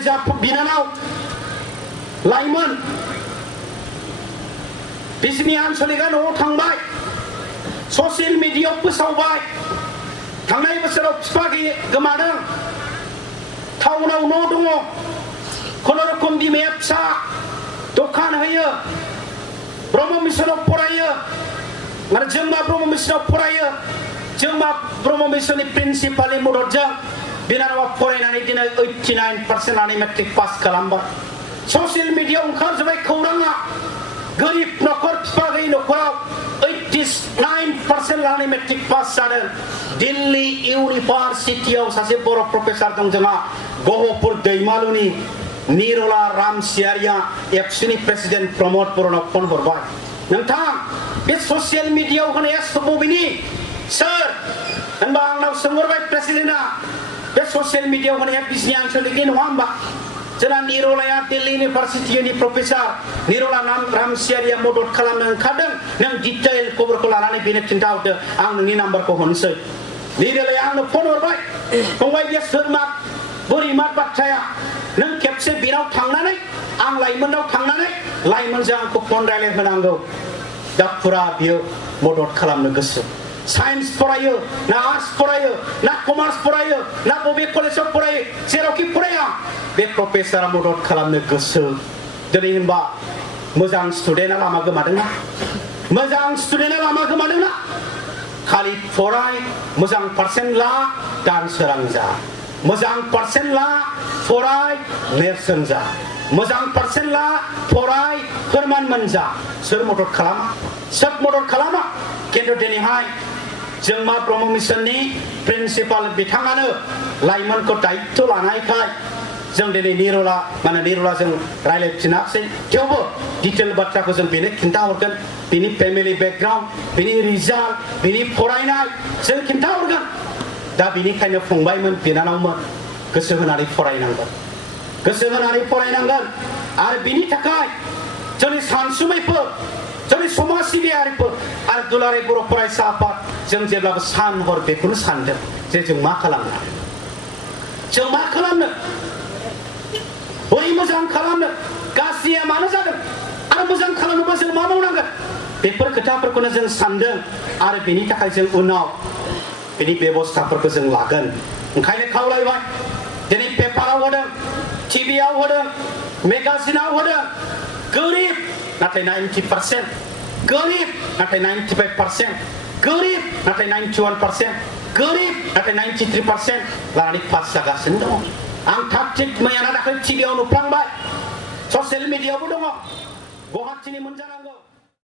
बिनानाव लाइमोन बिसिनि आनसलिकआ न'आव थांबाय ससियेल मिडियायाव फोसावबाय थांनाय बोसोराव बिफा गोमादों टाउनाव न' दङ खुनुरुखुम बिमाया फिसा दखान होयो ब्रह्म मिशनाव फरायो आरो जोंमा ब्रह्म मिशनाव फरायो जोंमा ब्रह्म मिशननि प्रिन्सिपालनि मददजों बिनानावा फरायनानै दिनै 89% आनो मेट्रिक पास खालामबाय ससियेल मिडियायाव ओंखारजोबबाय खौराङा गोरिब न'खर बिफा गैयै न'खराव 89% लानानै मेट्रिक पास जादों दिल्ली इउनिभारसिटियाव सासे बर' प्रफेसार दं जोंहा गहपुर दैमालुनि निरला रामसियारिया एबसुनि प्रेसिडेन्ट प्रमोद बर'नाव फन हरबाय नोंथां बे ससियेल मिडियायाव होनाया बबेनि सोर होनबा आंनाव सोंहरबाय प्रेसिडेन्टआ बे ससियेल मिडियायाव होनाया बिजनि आनसलिकनि नङा होनबा जोंना निरलाया दिल्ली इउनिभारसिटिनि प्रफेसार निरला रामसियारिया मदद खालामनो ओंखारदों नों डिटेल खबरखौ लानानै बेनो खिन्थाहरदो आं नोंनि नाम्बारखौ हरनोसै निरलाया आंनो फन हरबाय फंबाय बे सोरमा बोरै मा बाथ्राया नों खेबसे बेनाव थांनानै आं लाइमोनाव थांनानै लाइमोनजों आंखौ फन रायलायहोनांगौ दा फुरा बियो मदद खालामनो गोसो साइन्स फरायो ना आर्ट्स फरायो ना कमार्स फरायो ना बबे कलेजाव फरायो जेरावखि फराया बे प्रफेसारा मदद खालामनो गोसो दिनै होनबा मोजां स्टुडेन्टआ लामा गोमादोंना मोजां स्टुडेन्टआ लामा गोमादोंना खालि फराय मोजां पार्सेन्ट ला दान सोरां जा मोजां पार्सेन्ट ला फराय नेरसोन जा मोजां पार्सेन्ट ला फराय फोरमान मोनजा सोर मदद खालामा सोर मदद खालामा खिन्थु दिनैहाय जोंमा ब्रह्म मिशननि प्रिन्सिपाल बिथाङानो लाइमोनखौ दायित्व लानायखाय जों दिनै निरलाजों रायलायफिनाखिसै थेवबो डिटेल बाथ्राखौ जों बेनो खिन्थाहरगोन बिनि फेमिलि बेकग्राउन्ड बिनि रिजाल्ट बिनि फरायनाय जों खिन्थाहरगोन दा बिनिखायनो फंबायमोन बिनानावमोन गोसो होनानै फरायनांगोन आरो बिनि थाखाय जोंनि सानसुमैफोर जोंनि समाज सिबियारिफोर आरो दुलाराय बर' फरायसा आफाद जों जेब्लाबो सान हर बेखौनो सानदों जे जों मा खालामनो बोरै मोजां खालामनो गाज्रिया मानो जादों आरो मोजां खालामनोबा जों मा मावनांगोन बेफोर खोथाफोरखौनो जों सानदों आरो बेनि थाखाय जों उनाव बेनि बेबस्थाफोरखौ जों लागोन ओंखायनो खावलायबाय दिनै पेपाराव होदों टिभियाव होदों मेगाजिनाव होदों गोरिब नाथाय 90% गोरिब नाथाय 95% गोरिब नाथाय 91% गोरिब नाथाय 93% लानानै पास जागासिनो दङ आं थाग थिग मैयाना दाखालि टिभियाव नुफ्लांबाय ससियेल मिडियायावबो दङ गुवाहाटीनि मोनजानांगौ